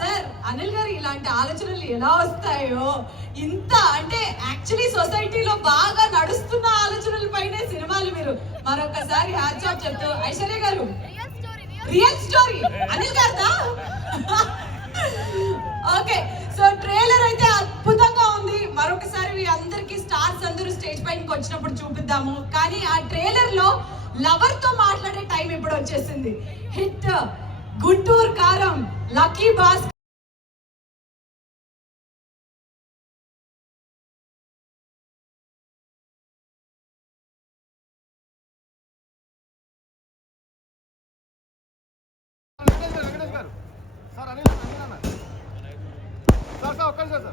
Sir Anil గారు ఇలాంటి ఆలోచనలు ఎలా వస్తాయో, ఇంత అంటే యాక్చువల్లీ సొసైటీలో బాగా నడుస్తున్న ఆలోచనల పైనే సినిమాలు. మీరు మరొకసారి హ్యాట్స్ ఆఫ్ చెప్తూ, ఐశ్వర్య గారు రియల్ స్టోరీ అనిల్ గారిదా? ఓకే, సో ట్రైలర్ అయితే అద్భుతంగా ఉంది. మరొకసారి మీ అందరికి స్టార్స్ అందరూ స్టేజ్ పైనకి వచ్చినప్పుడు చూపిద్దాము. కానీ ఆ ట్రైలర్ లో లవర్ తో మాట్లాడే టైం ఇప్పుడు వచ్చేసింది. హిట్ గుంటూరు కారం, లక్కీ బాస్. సార్ ఒక్కరి సార్